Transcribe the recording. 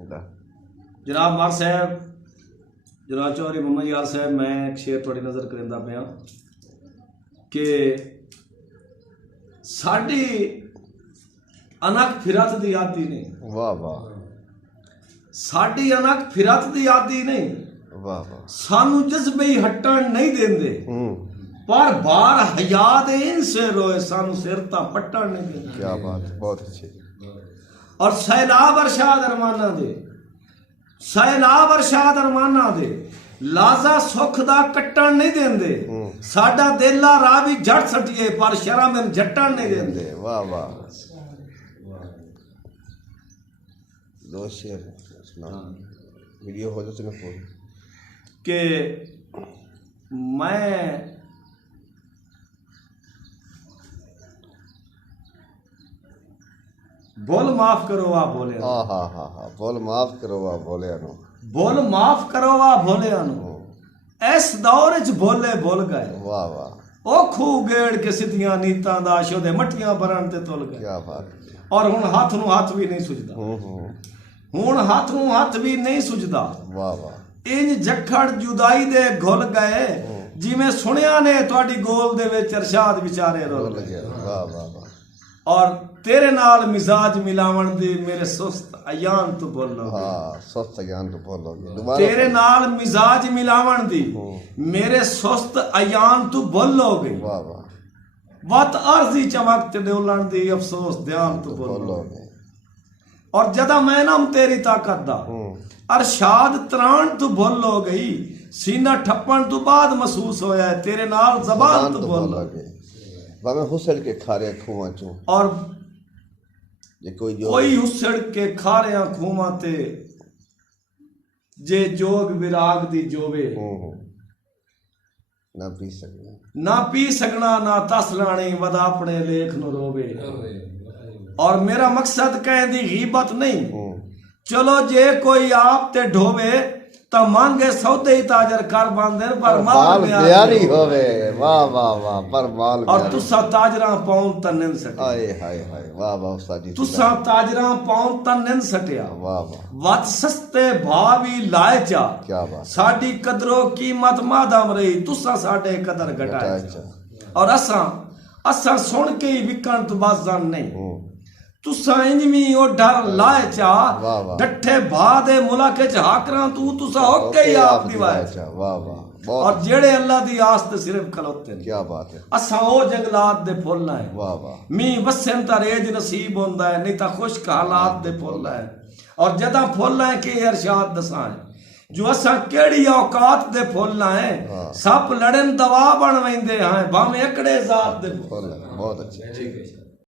जनाब मार साहब, जनाब चौधरी मोहम्मद यार साहब, मैं एक शेर थोड़ी नज़र करेंदा पिया कि साडी अनक फिरत दी आदि नहीं। वाह वाह, साडी अनक फिरत दी आदि नहीं। वाह वाह, सानू जज्बे ही हटन नहीं देंदे, पर बार हया दे इनसे रोए सानू सिरता पट्टन नहीं देंदे। क्या बात है, बहुत अच्छी। और सैलाब अरशाद अरमाना दे, सैलाब अरशाद अरमाना दे लाजा सुख दा कट्टन नहीं देंदे। साडा दिला राह भी जट सटिए पर शर्म इन जट्टन नहीं देंदे। वाह वाह, दो शेर सुना, वीडियो हो तो पूरी कि मैं बोल माफ करो वा बोले, हाँ हाँ हाँ हाँ, बोल माफ करो वा बोले अनु, बोल माफ करो वा बोले अनु, इस दौर च बोले बोल गए। वाह वाह, ओ खूह गेड़ के सिद्धियां नीतां दा शोदे मट्टियां भरण ते तुल गए। क्या बात। और हुण हाथ नूं हाथ भी नहीं सुझदा, हुण हाथ नूं हाथ भी नहीं सुझदा। वाह वाह, इंज जखड़ जुदाई दे घुल गए जिवें सुनिया ने तुहाडी गोल दे विच अरशाद विचारे रोल गए। वाह वाह वाह, और तेरे नाल मिजाज मिलावण दी मेरे सुस्त अयान तू बोलो। हाँ, सुस्त ज्ञान तो बोलोगे। तेरे नाल मिजाज मिलावण दी मेरे सुस्त अयान तू बोलोगे। वाह वाह, वत अर्जी चमक ते डोलण दी अफसोस ध्यान तू बोलोगे। और जदा मैं नाम तेरी ताकत दा अरशाद त्राण तू बोलो गई, सीना ठप्पण तू बाद महसूस होया तेरे नाल जबान तू बोलोगे। बाबे हुसड़ के खारे खुआ चो, और जे कोई हुसड़ के खारिया खुआ ते जे जोग विराग दी जोवे ना पी सकना, ना पी सकना ना तस लाणी वदा अपने लेख नु रोवे। और मेरा मकसद कह दी गीबत नहीं, चलो जे कोई आप ते ढोवे तो मांगे सौदे ही ताजर कर बांधे पर माल ब्यारी होवे। वाह वाह वाह, पर माल। और तुसा ताजरा पाउन तन सटे। हाय हाय हाय, वाह वाह उस्ताद जी, तुसा ताजरा पाउन तन सटिया। वाह वाह, वत सस्ते भावी लाए चा, क्या बात। साडी कदरों कीमत मादम रही तुसा साडे कदर घटाए। और असा सुन के ही विकण तो बाजान नहीं, तुसा इंजमी ओ डर लाए चा डठे भा दे मुलाके च हाकरां तुसा होके ही आप दिवाए। वाह वाह, और जेड़े अल्लाह दी आस ते सिर्फ खलोते ने। क्या बात है। असा ओ जंगलात दे फुल है। वाह वाह, मी वसन ता रेज नसीब होंदा है नहीं ता खुश्क हालात दे फुल है। और जदा फुल है कि अरशाद दसा है जो असा केड़ी औकात दे फुल है, सप लड़न दवा बन वेंदे हैं भावें एकड़े जात दे फुल। बहुत अच्छे। ठीक है।